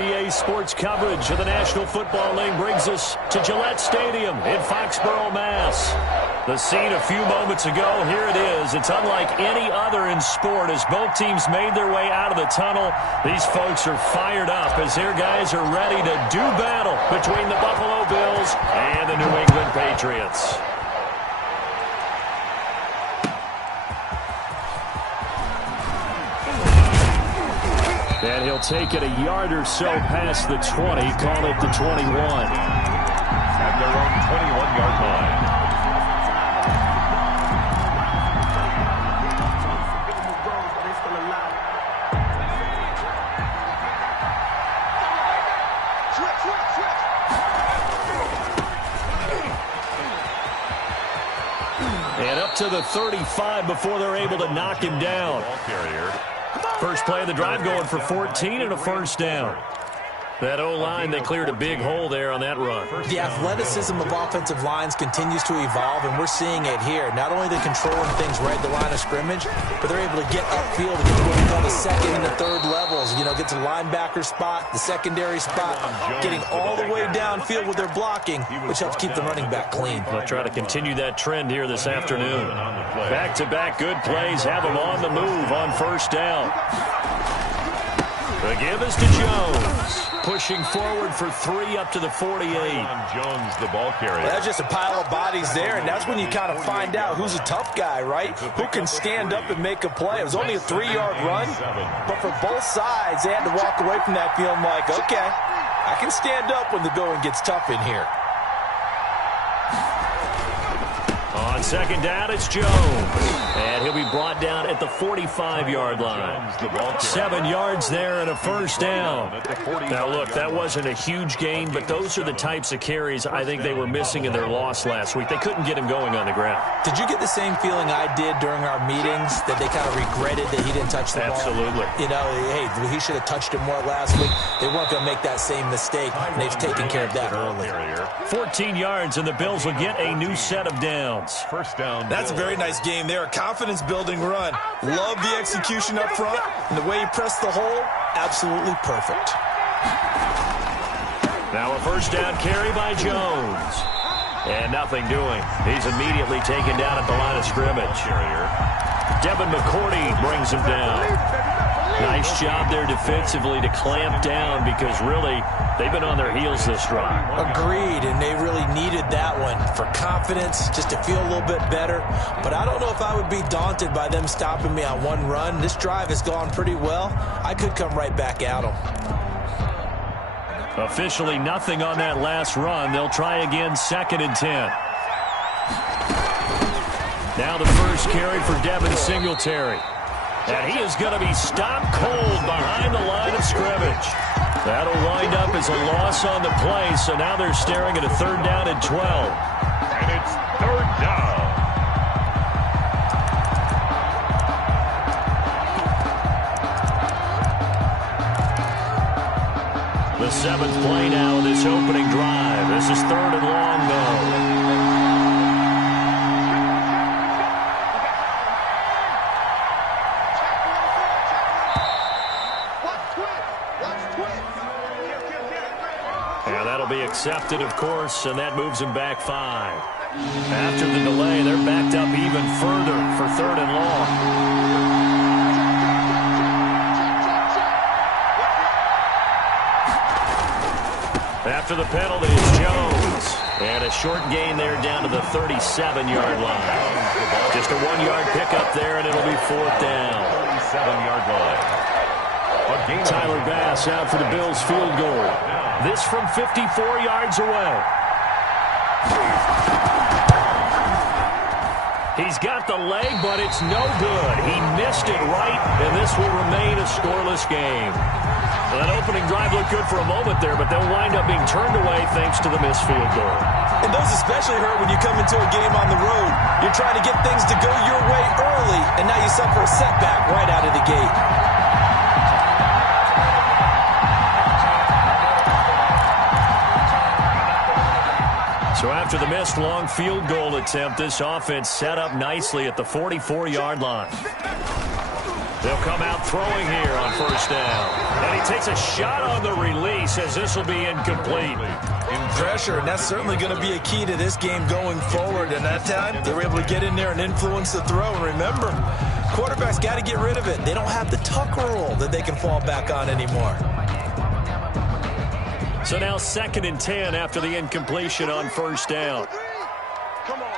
EA Sports coverage of the National Football League brings us to Gillette Stadium in Foxborough, Mass. The scene a few moments ago, here it is. It's unlike any other in sport as both teams made their way out of the tunnel. These folks are fired up as their guys are ready to do battle between the Buffalo Bills and the New England Patriots. And he'll take it a yard or so past the 20, call it the 21. At their own 21-yard line. And up to the 35 before they're able to knock him down. Ball carrier. First play of the drive going for 14 and a first down. That O-line, they cleared a big hole there on that run. The athleticism of offensive lines continues to evolve, and we're seeing it here. Not only they're controlling things right at the line of scrimmage, but they're able to get upfield and get to what we call the second and the third levels. You know, get to the linebacker spot, the secondary spot, getting all the way downfield with their blocking, which helps keep the running back clean. They'll try to continue that trend here this afternoon. Back-to-back good plays have them on the move on first down. The give is to Jones. Pushing forward for 3 up to the 48. Jones, the ball carrier. That's just a pile of bodies there, and that's when you kind of find out who's a tough guy, right? Who can stand up and make a play. It was only a 3-yard run, but for both sides, they had to walk away from that feeling like, okay, I can stand up when the going gets tough in here. On second down, it's Jones. And he'll be brought down at the 45-yard line. 7 yards there and a first down. Now, look, that wasn't a huge gain, but those are the types of carries I think they were missing in their loss last week. They couldn't get him going on the ground. Did you get the same feeling I did during our meetings, that they kind of regretted that he didn't touch the ball? Absolutely. You know, hey, he should have touched it more last week. They weren't going to make that same mistake, and they've taken care of that early. 14 yards, and the Bills will get a new set of downs. First down. That's a very nice game there. A confidence-building run. Love the execution up front. And the way he pressed the hole, absolutely perfect. Now a first down carry by Jones. And nothing doing. He's immediately taken down at the line of scrimmage. Devin McCourty brings him down. Nice job there defensively to clamp down because really they've been on their heels this drive. Agreed, and they really needed that one for confidence, just to feel a little bit better. But I don't know if I would be daunted by them stopping me on one run. This drive has gone pretty well. I could come right back at them. Officially nothing on that last run. They'll try again, 2nd and 10. Now the first carry for Devin Singletary. And he is going to be stopped cold behind the line of scrimmage. That'll wind up as a loss on the play, so now they're staring at a 3rd down and 12. And it's 3rd down. The 7th play now of this opening drive. This is 3rd and long, though. Be accepted, of course, and that moves them back 5. After the delay, they're backed up even further for 3rd and long. After the penalty, it's Jones. And a short gain there down to the 37-yard line. Just a 1-yard pickup there, and it'll be 4th down. 37-yard line. Tyler Bass out for the Bills field goal. This from 54 yards away. He's got the leg, but it's no good. He missed it right, and this will remain a scoreless game. Well, that opening drive looked good for a moment there, but they'll wind up being turned away thanks to the missed field goal. And those especially hurt when you come into a game on the road. You're trying to get things to go your way early, and now you suffer a setback right out of the gate. So after the missed long field goal attempt, this offense set up nicely at the 44-yard line. They'll come out throwing here on first down. And he takes a shot on the release as this will be incomplete. Pressure, and that's certainly going to be a key to this game going forward. And that time, they were able to get in there and influence the throw. And remember, quarterbacks got to get rid of it. They don't have the tuck rule that they can fall back on anymore. So now 2nd and 10 after the incompletion on first down. Come on.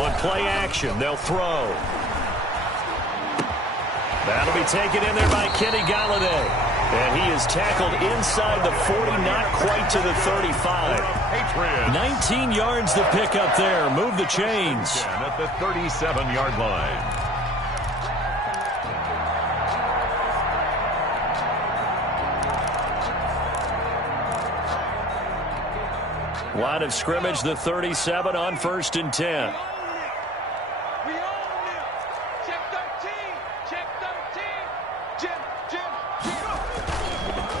On play action, they'll throw. That'll be taken in there by Kenny Galladay. And he is tackled inside the 40, not quite to the 35. 19 yards to pick up there. Move the chains. At the 37-yard line. Line of scrimmage, the 37 on 1st and 10.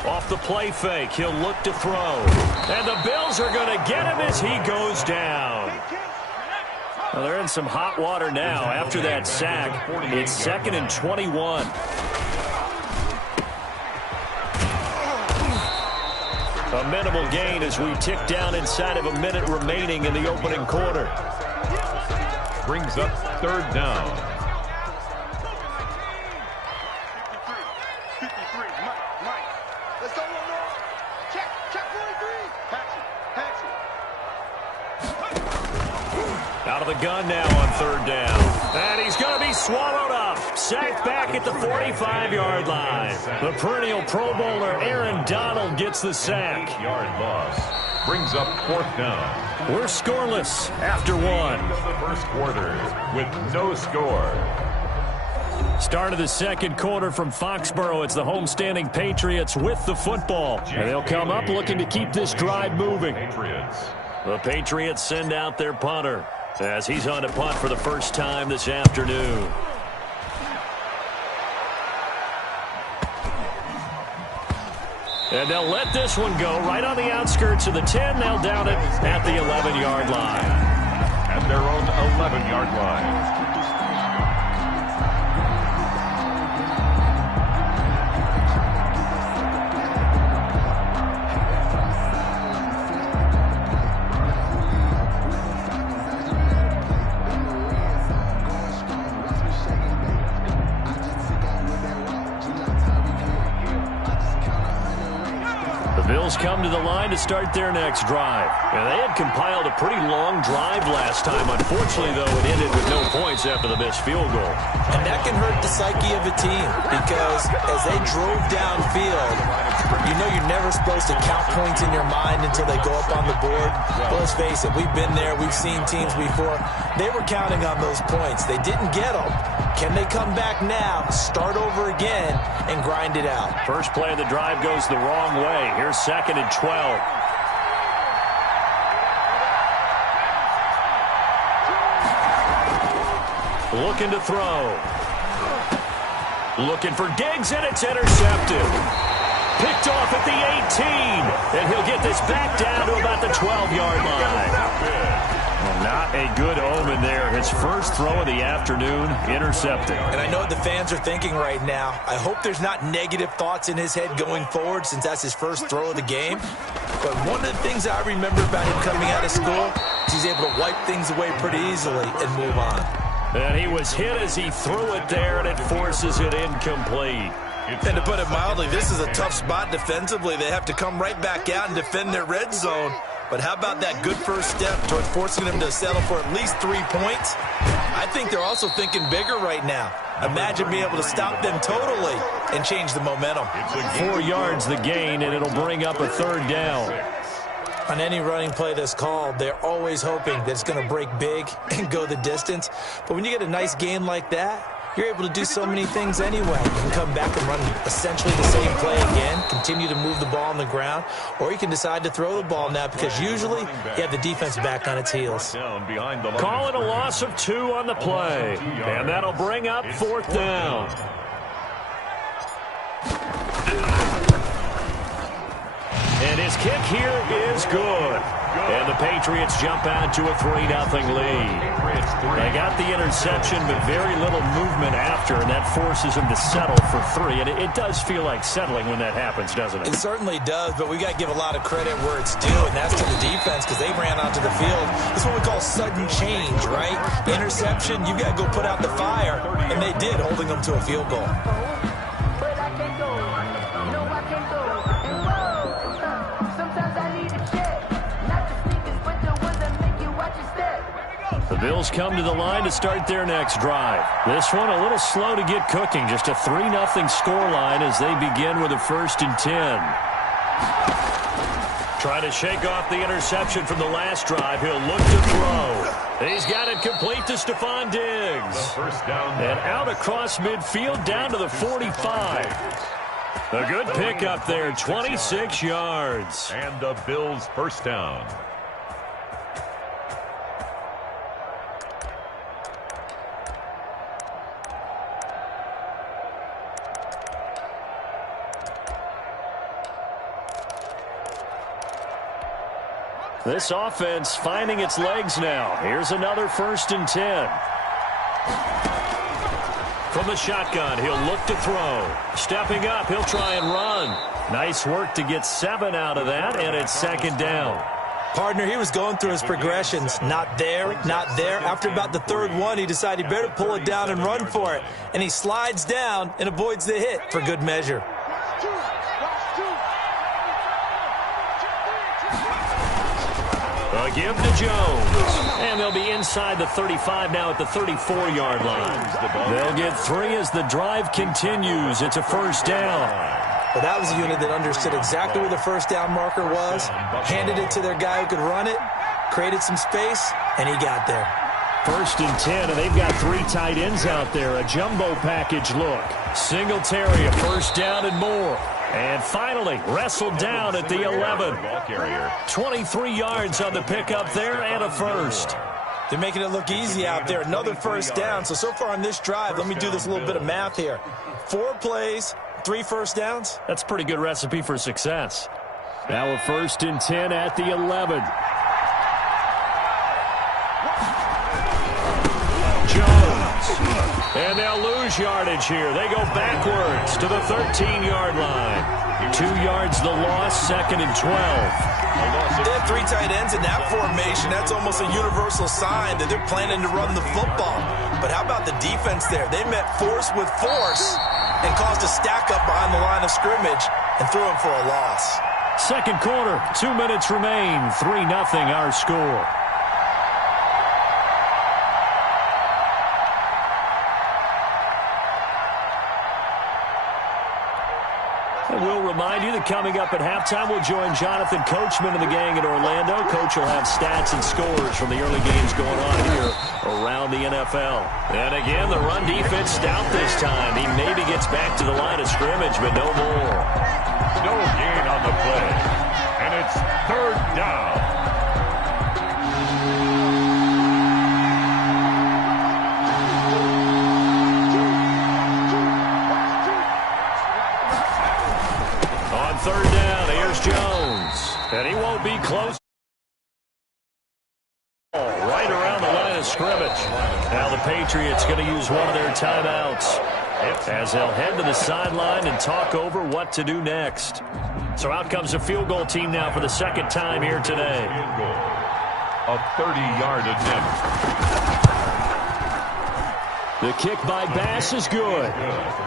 Off the play fake, he'll look to throw. And the Bills are going to get him as he goes down. Well, they're in some hot water now after that sack. It's 2nd and 21. A minimal gain as we tick down inside of a minute remaining in the opening quarter. Brings up 3rd down. Out of the gun now on 3rd down. And he's going to be swallowed up. Sacked back at the 45-yard line. The perennial Pro Bowler Aaron Donald gets the sack. 8-yard loss. Brings up 4th down. We're scoreless after one. The first quarter with no score. Start of the 2nd quarter from Foxborough. It's the homestanding Patriots with the football. And they'll come up looking to keep this drive moving. The Patriots send out their punter as he's on to punt for the first time this afternoon. And they'll let this one go right on the outskirts of the 10. They'll down it at the 11-yard line. At their own 11-yard line. Bills come to the line to start their next drive. And they had compiled a pretty long drive last time. Unfortunately, though, it ended with no points after the missed field goal. And that can hurt the psyche of a team because as they drove downfield, you know you're never supposed to count points in your mind until they go up on the board. Well, let's face it, we've been there. We've seen teams before. They were counting on those points. They didn't get them. Can they come back now, start over again, and grind it out? First play of the drive goes the wrong way. Here's 2nd and 12. Looking to throw. Looking for Diggs, and it's intercepted. Picked off at the 18. And he'll get this back down to about the 12-yard line. Well, not a good omen there. His first throw of the afternoon, intercepted. And I know what the fans are thinking right now. I hope there's not negative thoughts in his head going forward since that's his first throw of the game. But one of the things I remember about him coming out of school is he's able to wipe things away pretty easily and move on. And he was hit as he threw it there, and it forces it incomplete. And to put it mildly, this is a tough spot defensively. They have to come right back out and defend their red zone. But how about that good first step towards forcing them to settle for at least 3 points? I think they're also thinking bigger right now. Imagine being able to stop them totally and change the momentum. 4 yards the gain, and it'll bring up a 3rd down. On any running play that's called, they're always hoping that it's going to break big and go the distance. But when you get a nice game like that, you're able to do so many things anyway. You can come back and run essentially the same play again, continue to move the ball on the ground, or you can decide to throw the ball now because usually you have the defense back on its heels. Calling a loss of 2 on the play, and that'll bring up 4th down. And his kick here is good. And the Patriots jump out to a 3-0 lead. They got the interception, but very little movement after, and that forces them to settle for 3. And it does feel like settling when that happens, doesn't it? It certainly does, but we got to give a lot of credit where it's due, and that's to the defense because they ran onto the field. That's what we call sudden change, right? Interception, you got to go put out the fire, and they did, holding them to a field goal. The Bills come to the line to start their next drive. This one a little slow to get cooking. Just a 3-0 scoreline as they begin with a 1st and 10. Trying to shake off the interception from the last drive. He'll look to throw. He's got it complete to Stephon Diggs. First down. And out across midfield down to the 45. A good pickup there, 26 yards. And the Bills' first down. This offense finding its legs now. Here's another 1st and 10. From the shotgun, he'll look to throw. Stepping up, he'll try and run. Nice work to get 7 out of that, and it's 2nd down. Partner, he was going through his progressions. Not there, not there. After about the 3rd one, he decided he better pull it down and run for it. And he slides down and avoids the hit for good measure. A give to Jones. And they'll be inside the 35 now at the 34-yard line. They'll get 3 as the drive continues. It's a 1st down. But that was a unit that understood exactly where the 1st down marker was, handed it to their guy who could run it, created some space, and he got there. 1st and 10, and they've got 3 tight ends out there. A jumbo package look. Singletary, a 1st down and more. And finally, wrestled down at the 11. 23 yards on the pickup there and a 1st. They're making it look easy out there. Another 1st down. So far on this drive, let me do this little bit of math here. 4 plays, 3 1st downs. That's a pretty good recipe for success. Now a 1st and 10 at the 11. Jones. And they'll lose yardage here. They go backwards to the 13-yard line. 2 yards the loss, 2nd and 12. They have 3 tight ends in that formation. That's almost a universal sign that they're planning to run the football. But how about the defense there? They met force with force and caused a stack up behind the line of scrimmage and threw him for a loss. 2nd quarter, 2 minutes remain. 3-0 our score. We'll remind you that coming up at halftime, we'll join Jonathan Coachman and the gang in Orlando. Coach will have stats and scores from the early games going on here around the NFL. And again, the run defense stout this time. He maybe gets back to the line of scrimmage, but no more. No gain on the play. And it's 3rd down. On 3rd down, here's Jones. And he won't be close. Right around the line of scrimmage. Now the Patriots going to use one of their timeouts as they'll head to the sideline and talk over what to do next. So out comes a field goal team now for the 2nd time here today. A 30-yard attempt. The kick by Bass is good.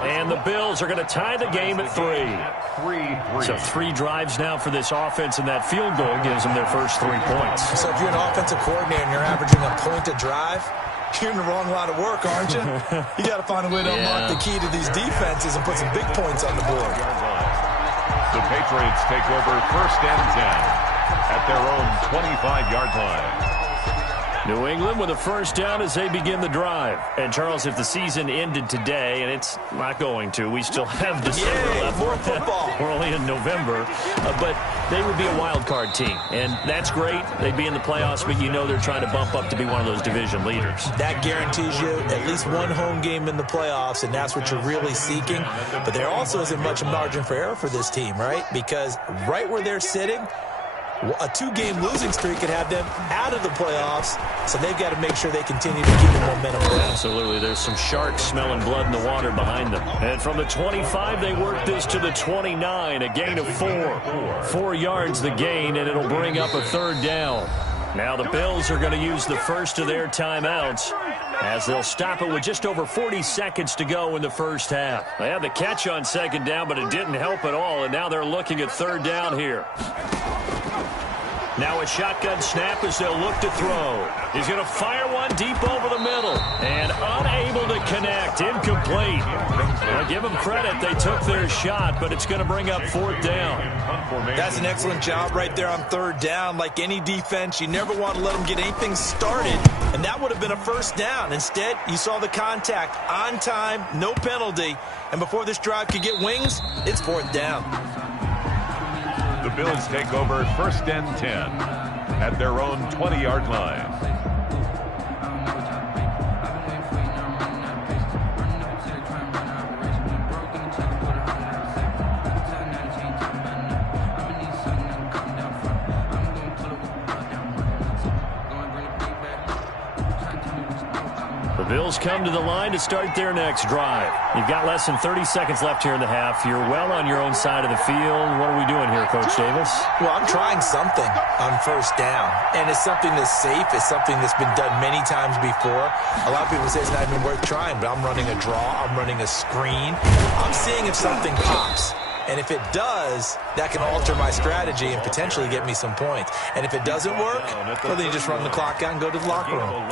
And the Bills are going to tie the game at 3. So 3 drives now for this offense, and that field goal gives them their first 3 points. So if you're an offensive coordinator and you're averaging a point a drive, you're in the wrong line of work, aren't you? You got to find a way to unlock the key to these defenses and put some big points on the board. The Patriots take over 1st and 10 at their own 25-yard line. New England with a 1st down as they begin the drive. And, Charles, if the season ended today, and it's not going to, we still have December left. More football. We're only in November. But they would be a wild card team. And that's great. They'd be in the playoffs, but you know they're trying to bump up to be one of those division leaders. That guarantees you at least one home game in the playoffs, and that's what you're really seeking. But there also isn't much margin for error for this team, right? Because right where they're sitting, A 2-game losing streak could have them out of the playoffs, so they've got to make sure they continue to keep the momentum going. Absolutely. There's some sharks smelling blood in the water behind them. And from the 25, they work this to the 29, a gain of 4. 4 yards the gain, and it'll bring up a third down. Now the Bills are going to use the first of their timeouts as they'll stop it with just over 40 seconds to go in the first half. They had the catch on second down, but it didn't help at all, and now they're looking at third down here. Now a shotgun snap as they'll look to throw. He's going to fire one deep over the middle and unable to connect. Incomplete. Now give them credit. They took their shot, but it's going to bring up fourth down. That's an excellent job right there on third down. Like any defense, you never want to let them get anything started, and that would have been a first down. Instead, you saw the contact on time, no penalty, and before this drive could get wings, it's fourth down. The Bills take over first and 10 at their own 20-yard line. The Bills come to the line to start their next drive. You've got less than 30 seconds left here in the half. You're well on your own side of the field. What are we doing here, Coach Davis? Well, I'm trying something on first down, and it's something that's safe. It's something that's been done many times before. A lot of people say it's not even worth trying, but I'm running a draw. I'm running a screen. I'm seeing if something pops. And if it does, that can alter my strategy and potentially get me some points. And if it doesn't work, well, then you just run the clock out and go to the locker room.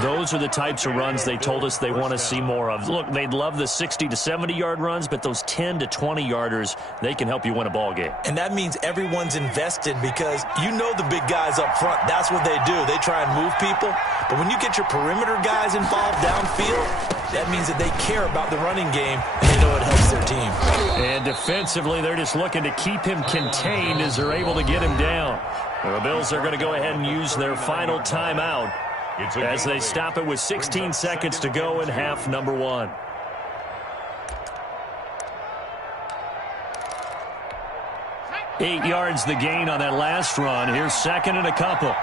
Those are the types of runs they told us they want to see more of. Look, they'd love the 60 to 70-yard runs, but those 10 to 20-yarders, they can help you win a ball game. And that means everyone's invested because you know the big guys up front. That's what they do. They try and move people. But when you get your perimeter guys involved downfield, that means that they care about the running game, and they know it helps their team. And defensively, they're just looking to keep him contained as they're able to get him down. The Bills are going to go ahead and use their final timeout as they stop it with 16 seconds to go in half number 1. Eight yards the gain on that last run. Here's second and a couple.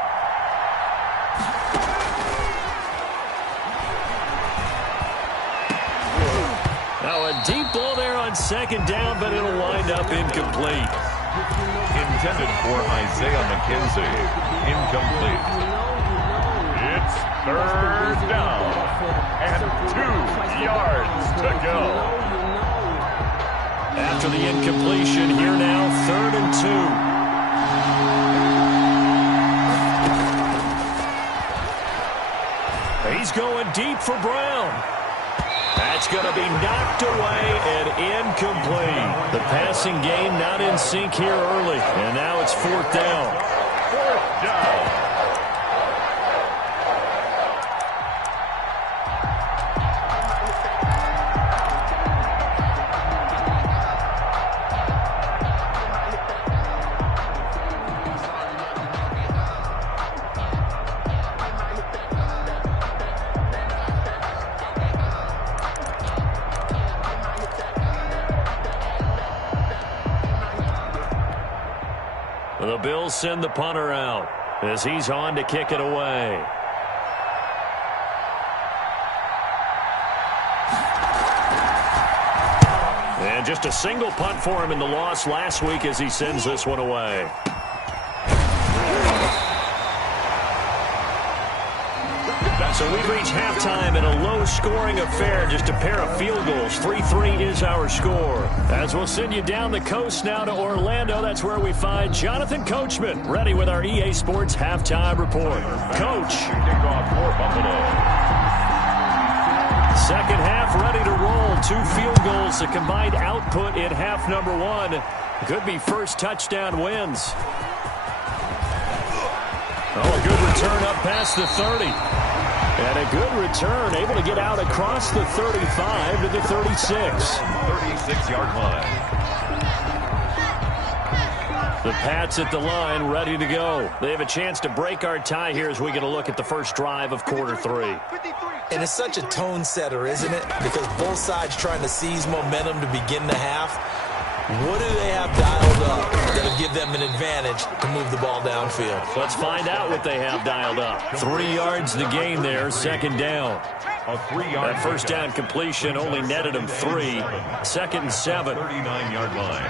Deep ball there on second down, but it'll wind up incomplete. Intended for Isaiah McKenzie. Incomplete. It's third down and 2 yards to go. After the incompletion, here now, third and 2. He's going deep for Brown. That's going to be knocked away and incomplete. The passing game not in sync here early, and now it's fourth down. Fourth down. The Bills send the punter out as he's on to kick it away. And just a single punt for him in the loss last week as he sends this one away. So we've reached halftime in a low-scoring affair, just a pair of field goals. 3-3 is our score. As we'll send you down the coast now to Orlando, that's where we find Jonathan Coachman, ready with our EA Sports Halftime Report. Coach. Second half ready to roll. 2 field goals, the combined output in half number 1. Could be first touchdown wins. Oh, a good return up past the 30. And a good return, able to get out across the 35 to the 36. 36-yard line. The Pats at the line, ready to go. They have a chance to break our tie here as we get a look at the first drive of quarter 3. And it's such a tone setter, isn't it? Because both sides trying to seize momentum to begin the half. What do they have dialed up that'll give them an advantage to move the ball downfield? Let's find out what they have dialed up. 3 yards to gain there, second down. That first down completion only netted him 3. Second and 7. 39-yard line.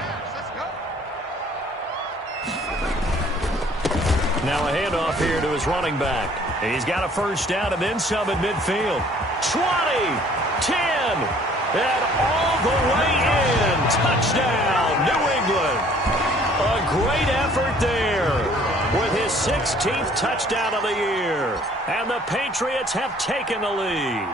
Now a handoff here to his running back. He's got a first down and then some at midfield. 20, 10, and all the way in. Touchdown, New England. A great effort there with his 16th touchdown of the year. And the Patriots have taken the lead.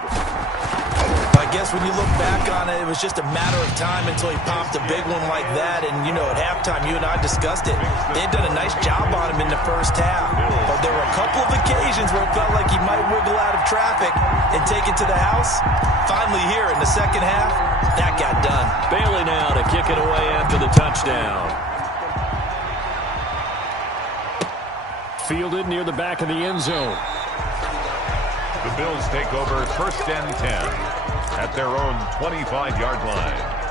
I guess when you look back on it, it was just a matter of time until he popped a big one like that. And, you know, at halftime, you and I discussed it. They had done a nice job on him in the first half. But there were a couple of occasions where it felt like he might wiggle out of traffic and take it to the house. Finally here in the second half, that got done. Bailey now to kick it away after the touchdown. Fielded near the back of the end zone. The Bills take over first and 10 at their own 25-yard line.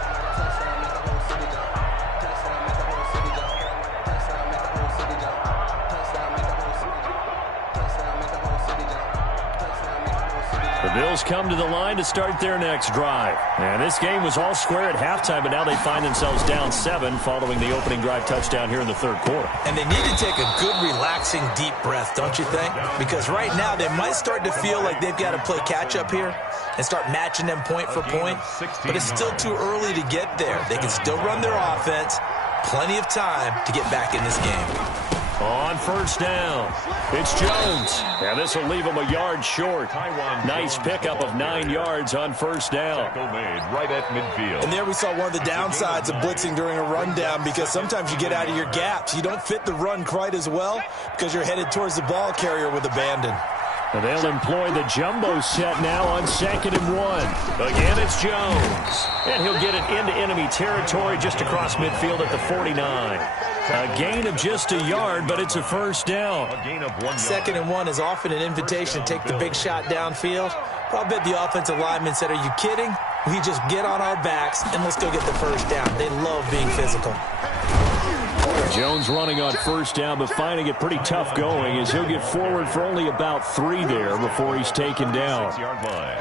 The Bills come to the line to start their next drive. And this game was all square at halftime, but now they find themselves down 7 following the opening drive touchdown here in the third quarter. And they need to take a good, relaxing, deep breath, don't you think? Because right now they might start to feel like they've got to play catch-up here and start matching them point for point. But it's still too early to get there. They can still run their offense. Plenty of time to get back in this game. On first down, it's Jones. And this will leave him a yard short. Nice pickup of 9 yards on first down. Tackle made right at midfield. And there we saw one of the downsides of blitzing during a rundown, because sometimes you get out of your gaps. You don't fit the run quite as well because you're headed towards the ball carrier with abandon. And they'll employ the jumbo set now on 2nd and 1. Again, it's Jones. And he'll get it into enemy territory just across midfield at the 49. A gain of just a yard, but it's a first down. A gain of 1 yard. 2nd and 1 is often an invitation to take the big shot downfield. But I bet the offensive lineman said, are you kidding? We just get on our backs and let's go get the first down. They love being physical. Jones running on first down, but finding it pretty tough going as he'll get forward for only about 3 there before he's taken down. 6-yard line.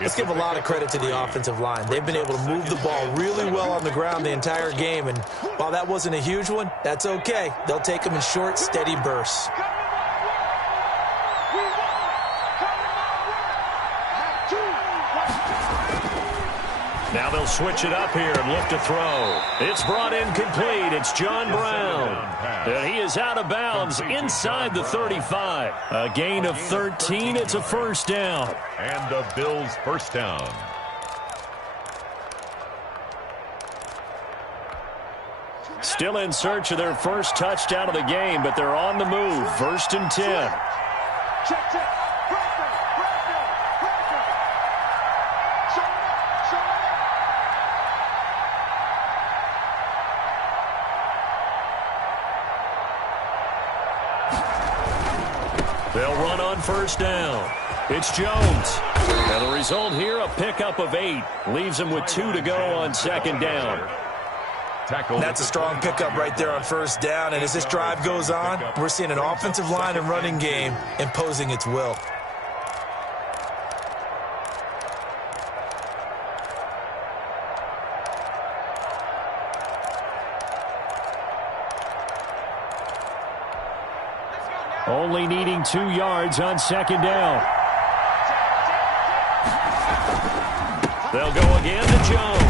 Let's give a lot of credit to the offensive line. They've been able to move the ball really well on the ground the entire game, and while that wasn't a huge one, that's okay. They'll take them in short, steady bursts. Now they'll switch it up here and look to throw. It's brought in complete. It's John Brown. And he is out of bounds inside the 35. A gain of 13. It's a first down. And the Bills' first down. Still in search of their first touchdown of the game, but they're on the move. 1st and 10. They'll run on first down. It's Jones. And the result here, a pickup of 8. Leaves him with 2 to go on 2nd down. That's a strong pickup right there on first down. And as this drive goes on, we're seeing an offensive line and running game imposing its will. Only needing 2 yards on 2nd down. They'll go again to Jones.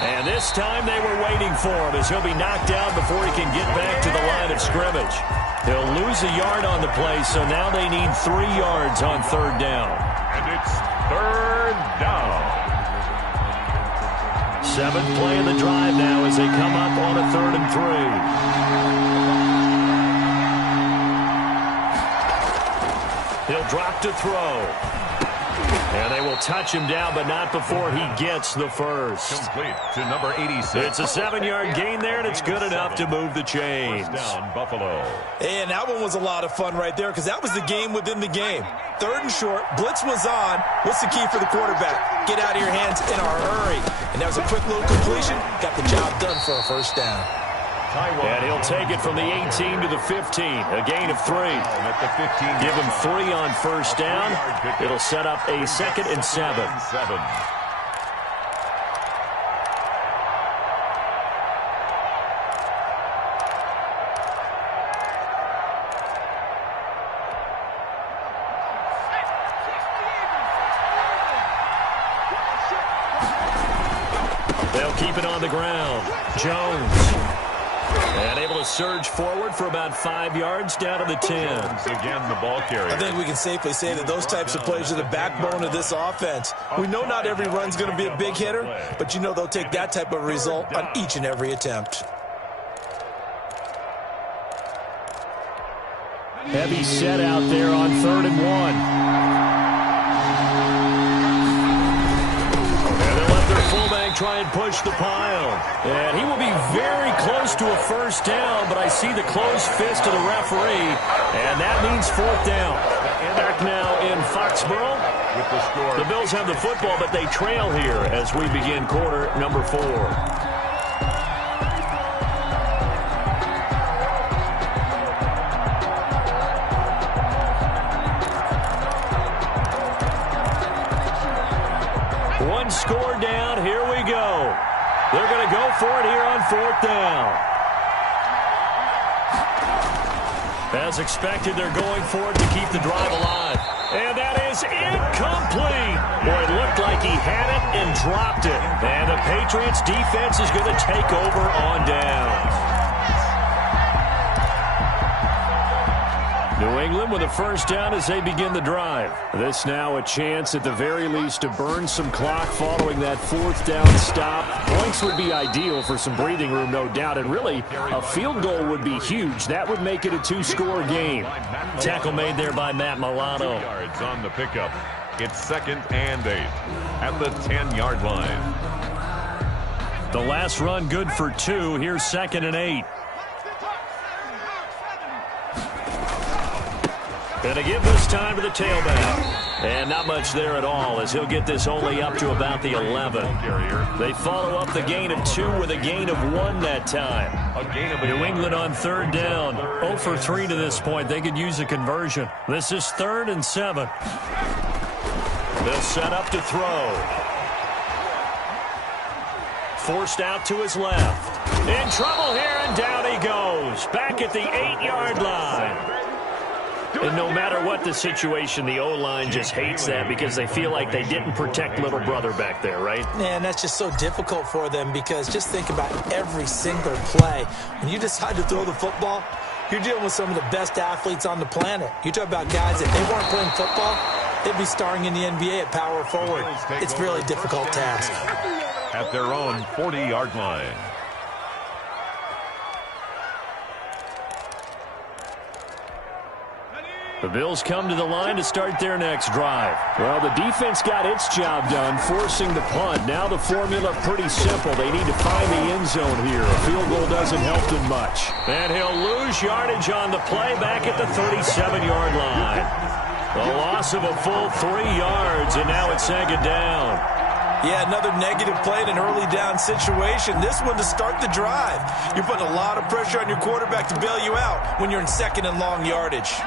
And this time they were waiting for him as he'll be knocked down before he can get back to the line of scrimmage. He'll lose a yard on the play, so now they need 3 yards on 3rd down. And it's 3rd down. 7th play of the drive now as they come up on a 3rd and 3. He'll drop to throw. And And they will touch him down, but not before he gets the first. Complete to number 86. It's a 7-yard gain there, and it's good enough to move the chains. First down, Buffalo. And that one was a lot of fun right there because that was the game within the game. 3rd and short, blitz was on. What's the key for the quarterback? Get out of your hands in a hurry. And that was a quick little completion. Got the job done for a first down. And he'll take it from the 18 to the 15, a gain of 3. At the 15. Give him 3 on first down. It'll set up a 2nd and 7. They'll keep it on the ground. Jones. And able to surge forward for about 5 yards down to the 10. Again, the ball carrier. I think we can safely say that those types of plays are the backbone of this offense. We know not every run's going to be a big hitter, but you know they'll take that type of result on each and every attempt. Heavy set out there on 3rd and 1. Fullback try and push the pile. And he will be very close to a first down, but I see the closed fist of the referee, and that means 4th down. Back now in Foxborough. With the score. The Bills have the football, but they trail here as we begin quarter number 4. One score down. Here we go. They're going to go for it here on 4th down. As expected, they're going for it to keep the drive alive. And that is incomplete. Boy, it looked like he had it and dropped it. And the Patriots defense is going to take over on down. New England with a first down as they begin the drive. This now a chance at the very least to burn some clock following that 4th down stop. Points would be ideal for some breathing room, no doubt. And really, a field goal would be huge. That would make it a 2-score game. Tackle made there by Matt Milano. Yards on the pickup. It's 2nd and 8 at the 10-yard line. The last run good for 2. Here's 2nd and 8. Going to give this time to the tailback. And not much there at all as he'll get this only up to about the 11. They follow up the gain of 2 with a gain of 1 that time. New England on 3rd down. 0 for 3 to this point. They could use a conversion. This is 3rd and 7. They'll set up to throw. Forced out to his left. In trouble here, and down he goes. Back at the 8-yard line. And no matter what the situation, the O-line just hates that because they feel like they didn't protect little brother back there, right? Man, that's just so difficult for them because just think about every single play. When you decide to throw the football, you're dealing with some of the best athletes on the planet. You talk about guys, if they weren't playing football, they'd be starring in the NBA at power forward. It's a really difficult task. At their own 40-yard line. The Bills come to the line to start their next drive. Well, the defense got its job done, forcing the punt. Now the formula pretty simple. They need to find the end zone here. A field goal doesn't help them much. And he'll lose yardage on the play back at the 37-yard line. The loss of a full 3 yards, and now it's 2nd down. Yeah, another negative play in an early down situation. This one to start the drive. You're putting a lot of pressure on your quarterback to bail you out when you're in 2nd and long yardage.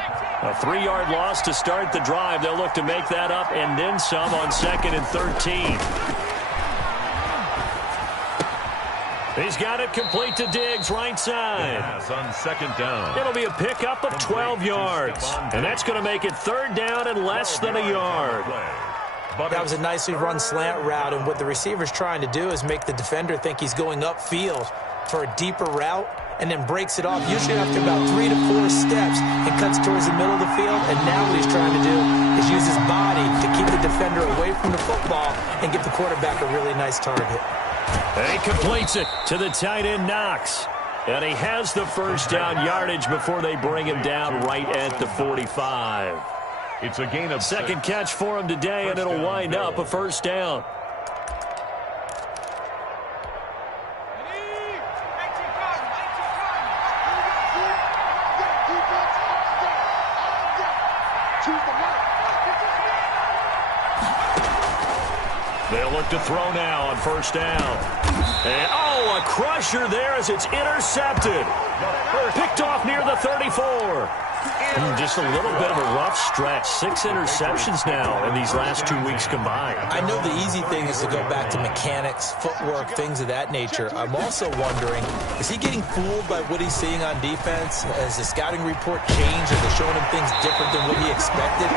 A 3-yard loss to start the drive. They'll look to make that up and then some on 2nd and 13. He's got it complete to Diggs, right side. Yes, on 2nd down. It'll be a pickup of 12 yards. And that's going to make it 3rd down and less than a yard. That was a nicely run slant route, and what the receiver's trying to do is make the defender think he's going upfield for a deeper route, and then breaks it off, usually after about 3 to 4 steps, and cuts towards the middle of the field. And now what he's trying to do is use his body to keep the defender away from the football and give the quarterback a really nice target. He completes it to the tight end, Knox. And he has the first down yardage before they bring him down right at the 45. It's a gain of Second catch for him today, and it'll wind up a first down. They'll look to throw now on first down. And, a crusher there as it's intercepted. Picked off near the 34. Just a little bit of a rough stretch. 6 interceptions now in these last 2 weeks combined. I know the easy thing is to go back to mechanics, footwork, things of that nature. I'm also wondering, is he getting fooled by what he's seeing on defense? Has the scouting report changed? Are they showing him things different than what he expected?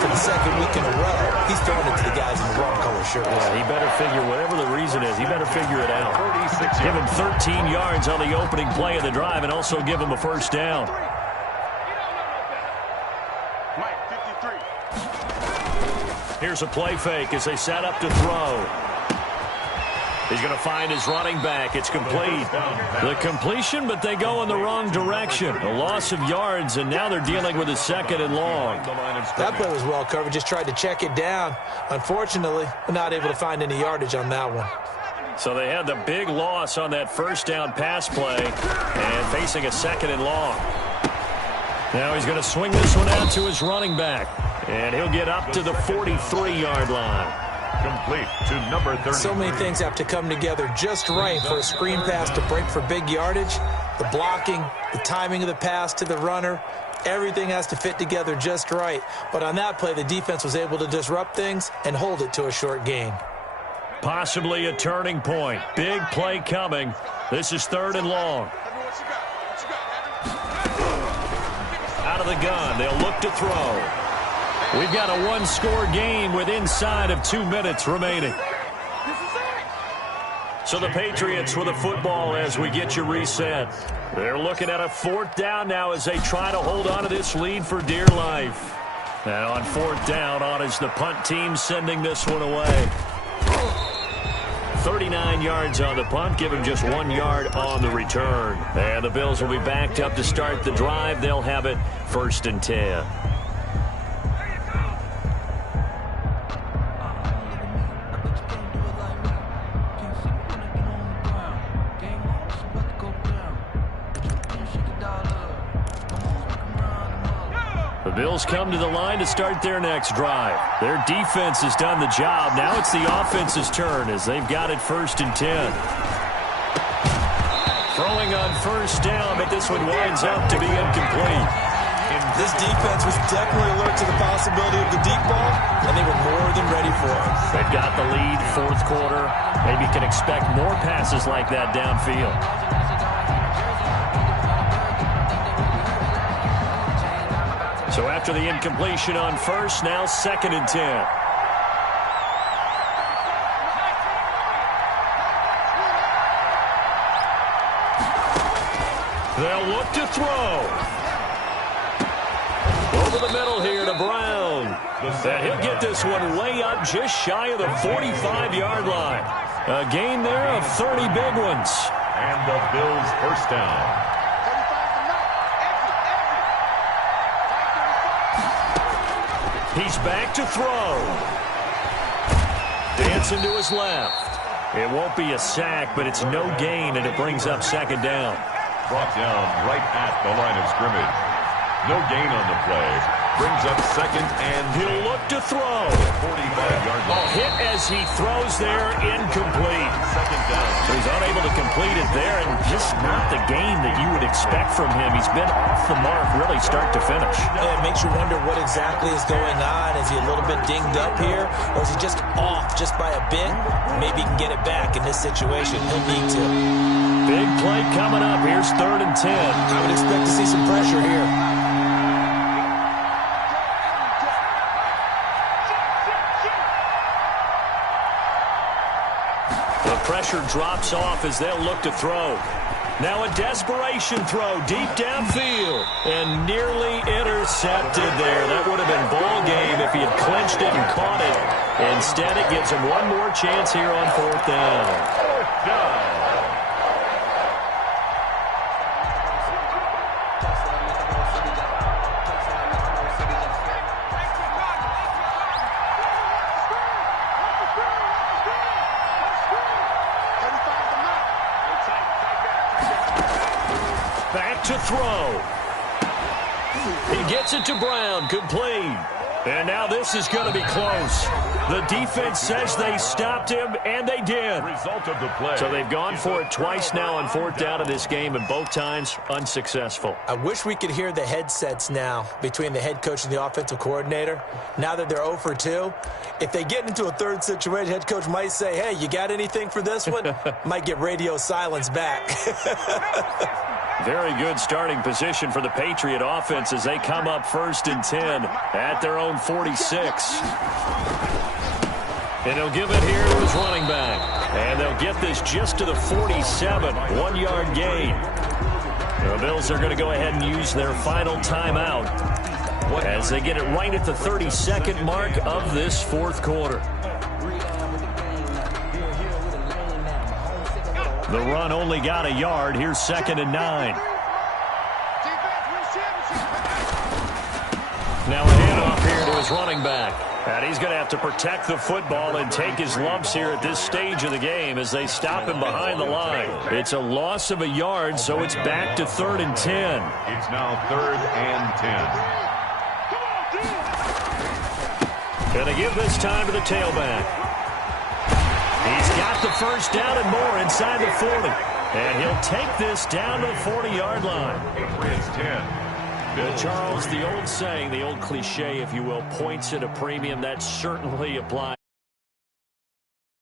For the second week in a row, he's throwing it to the guys in the wrong color shirts. Yeah, he better figure, whatever the reason is, he better figure it out. Give him 13 yards on the opening play of the drive and also give him a first down. Here's a play fake as they set up to throw. He's going to find his running back. It's complete. The completion, but they go in the wrong direction. A loss of yards, and now they're dealing with a second and long. That play was well covered. Just tried to check it down. Unfortunately, not able to find any yardage on that one. So they had the big loss on that first down pass play and facing a second and long. Now he's going to swing this one out to his running back. And he'll get up to the 43-yard line. Complete to number 30. So many things have to come together just right for a screen pass to break for big yardage. The blocking, the timing of the pass to the runner, everything has to fit together just right. But on that play, the defense was able to disrupt things and hold it to a short gain. Possibly a turning point. Big play coming. This is third and long. Out of the gun, they'll look to throw. We've got a one-score game with inside of 2 minutes remaining. So the Patriots with a football as we get you reset. They're looking at a fourth down now as they try to hold on to this lead for dear life. Now on fourth down, on is the punt team sending this one away. 39 yards on the punt, give him just 1 yard on the return. And the Bills will be backed up to start the drive. They'll have it 1st and 10. The Bills come to the line to start their next drive. Their defense has done the job. Now it's the offense's turn as they've got it 1st and 10. Throwing on first down, but this one winds up to be incomplete. This defense was definitely alert to the possibility of the deep ball, and they were more than ready for it. They've got the lead, fourth quarter. Maybe can expect more passes like that downfield. So after the incompletion on first, now 2nd and 10. They'll look to throw. Over the middle here to Brown. And he'll get this one way up just shy of the 45-yard line. A gain there of 30 big ones. And the Bills first down. He's back to throw. Dancing to his left. It won't be a sack, but it's no gain, and it brings up 2nd down. Brought down right at the line of scrimmage. No gain on the play. Brings up 2nd and he'll look to throw. 45-yard line. Hit as he throws there, incomplete. 2nd down. So he's unable to complete it there, and just not the game that you would expect from him. He's been off the mark really start to finish. Yeah, it makes you wonder what exactly is going on. Is he a little bit dinged up here, or is he just off just by a bit? Maybe he can get it back in this situation. He'll need to. Big play coming up. Here's 3rd and 10. I would expect to see some pressure here. Pressure drops off as they'll look to throw. Now a desperation throw deep downfield and nearly intercepted there. That would have been ball game if he had clinched it and caught it. Instead, it gives him one more chance here on 4th down. 4th down. to throw. He gets it to Brown, complete. And now this is going to be close. The defense says they stopped him, and they did. Result of the play. So they've gone for it twice now on fourth down in this game, and both times unsuccessful. I wish we could hear the headsets now between the head coach and the offensive coordinator. Now that they're 0 for 2, if they get into a third situation, head coach might say, hey, you got anything for this one? Might get radio silence back. Very good starting position for the Patriot offense as they come up 1st and 10 at their own 46. And he'll give it here to his running back. And they'll get this just to the 47, 1-yard gain. The Bills are going to go ahead and use their final timeout as they get it right at the 32nd mark of this fourth quarter. The run only got a yard. Here's 2nd and 9. Now a handoff here to his running back. And he's going to have to protect the football and take his lumps here at this stage of the game as they stop him behind the line. It's a loss of a yard, so it's back to 3rd and 10. It's now 3rd and 10. Going to give this time to the tailback. He's got the first down and more inside the 40. And he'll take this down to the 40-yard line. Patriots 10. Charles, the old saying, the old cliche, if you will, points at a premium, that certainly applies.